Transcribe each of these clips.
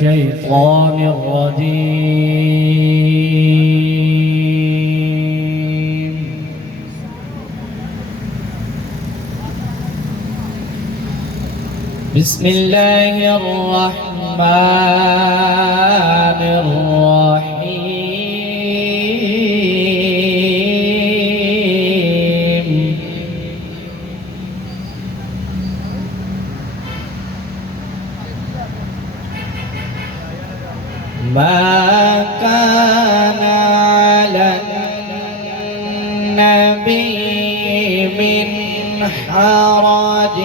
الشيطان الرجيم. بسم الله الرحمن الرحيم. ما كان على النبي من حرج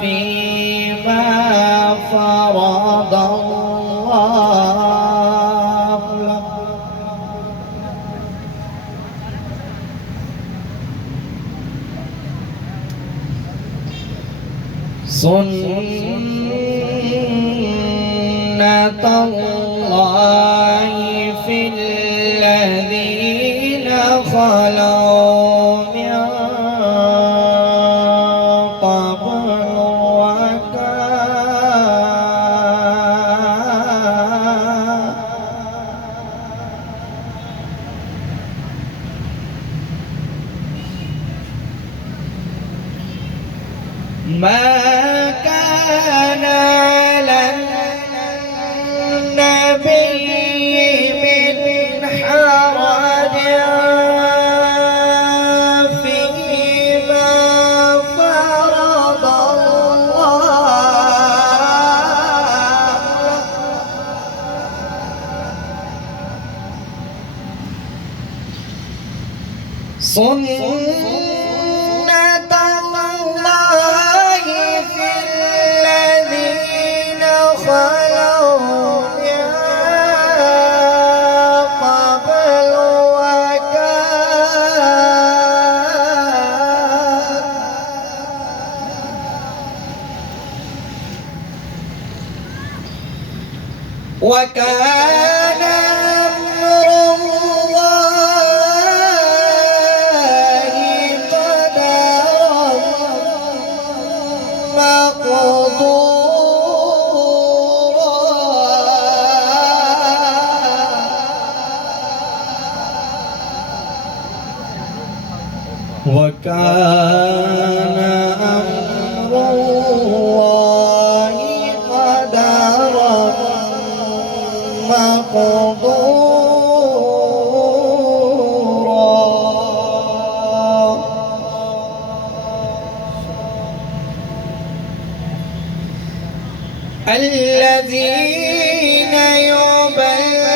فيما فرض الله له. سنة الله في الذين خلوا من قبل ما كان على النبي من حرج فيما فرض الله. سنة الله في الذين خلوا من قبل وكان أمر الله قدرا مقدورا. وكان أمر الله قدرا مقدورا. الذين يبلغون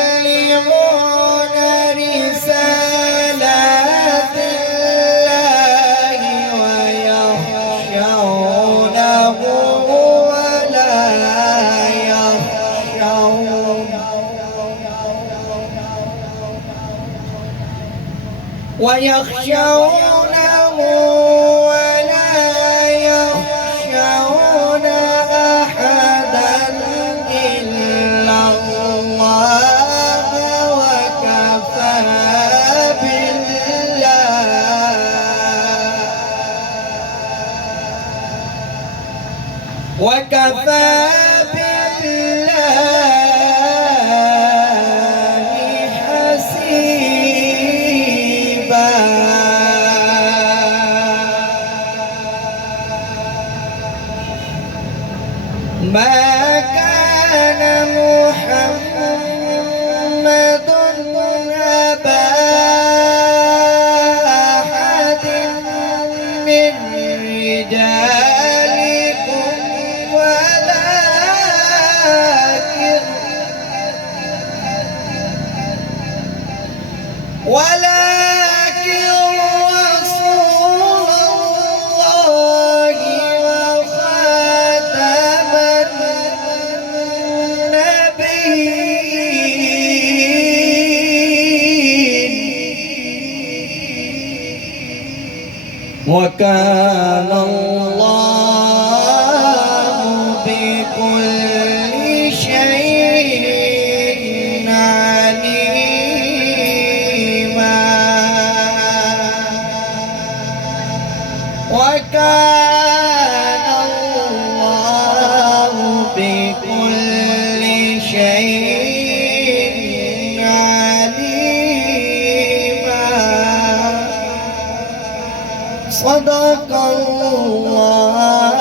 رسالات الله ويخشونه ولا يخشون أحدا إلا الله وكفى بالله حسيبا. ما كان محمد أبا أحد من رجالكم ولكن رسول الله وخاتم النبيين. وكان الله بكل شيء عليما. وكان الله صدق الله